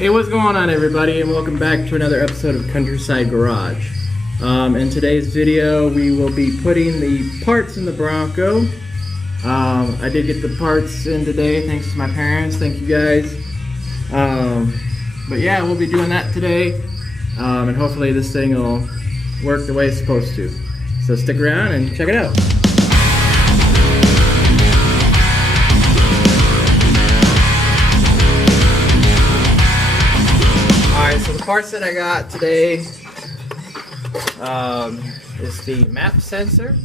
Hey, what's going on everybody, and welcome back to another episode of Countryside Garage. In today's video we will be putting the parts in the Bronco. I did get the parts in today thanks to my parents, thank you guys. But yeah, we'll be doing that today, and hopefully this thing will work the way it's supposed to. So stick around and check it out. So the parts that I got today is the map sensor,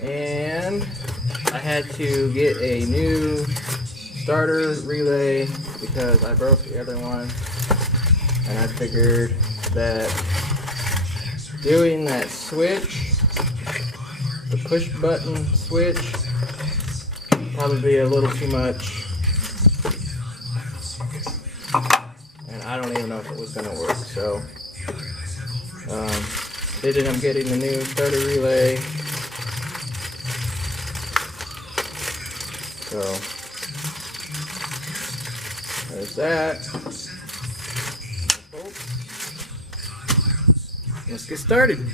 and I had to get a new starter relay because I broke the other one, and I figured that doing that switch, the push button switch, probably a little too much. And I don't even know if it was going to work, so did end up getting the new starter relay. So there's that. Let's get started.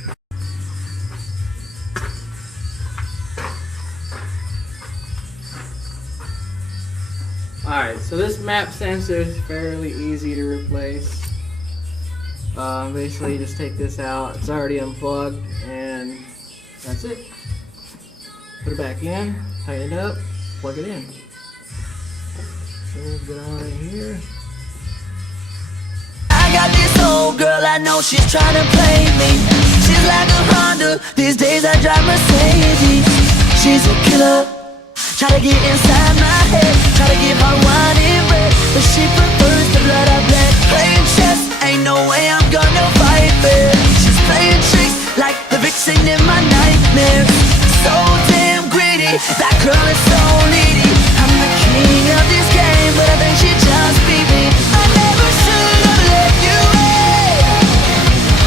Alright, so this map sensor is fairly easy to replace. Basically, you just take this out, it's already unplugged, and that's it. Put it back in, tighten it up, plug it in. So we'll get on in here. I got this old girl, I know she's trying to play me. She's like a Honda, these days I drive Mercedes. She's a killer. Try to get inside my head, try to give her wine and bread, but she prefers the blood I bled. Playing chess, ain't no way I'm gonna fight fair. She's playing tricks like the vixen in my nightmares. So damn greedy, that girl is so needy. I'm the king of this game, but I think she just beat me. I never should have let you in.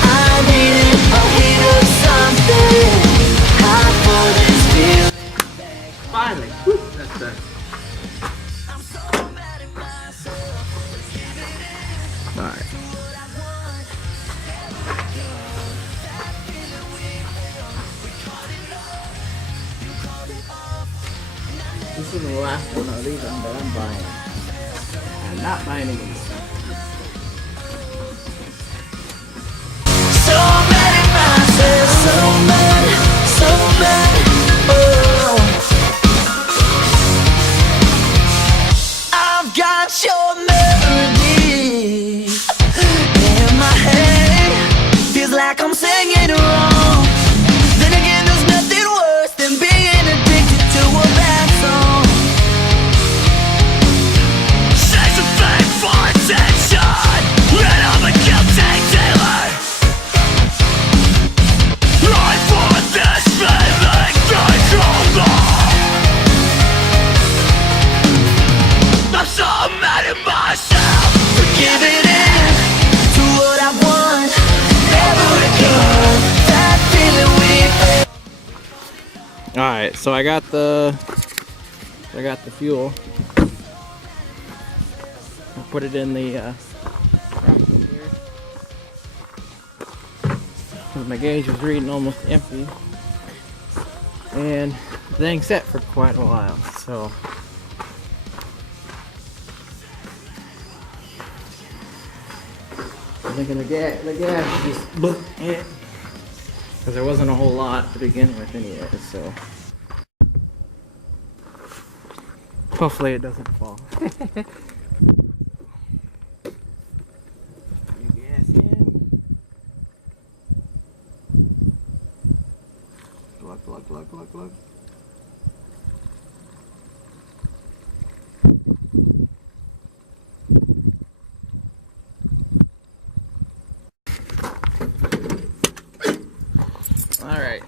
I needed a hit of something hot for this feeling. Finally! Woo, that's done. Alright. This is the last one of these that I'm buying. I'm not buying any of these. So mad at myself, so mad, so mad. Oh, I've got your melody in my head. Feels like I'm singing wrong. Then again, there's nothing worse than being addicted to a bad song. Chase a fame for attention, and I'm a guilty dealer. Life for this feeling takes over. I'm so mad at myself for giving in to what I want. Never again, that feeling we feel. Alright, so I got the fuel. I'll put it in the Bronco here. 'Cause my gauge was reading almost empty. And the thing set for quite a while, so I think the gas just booked it. Because there wasn't a whole lot to begin with anyway, so hopefully it doesn't fall. New gas in. Look. Alright,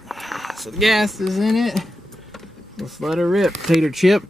so the gas is in it. Let's let her rip, potato chip.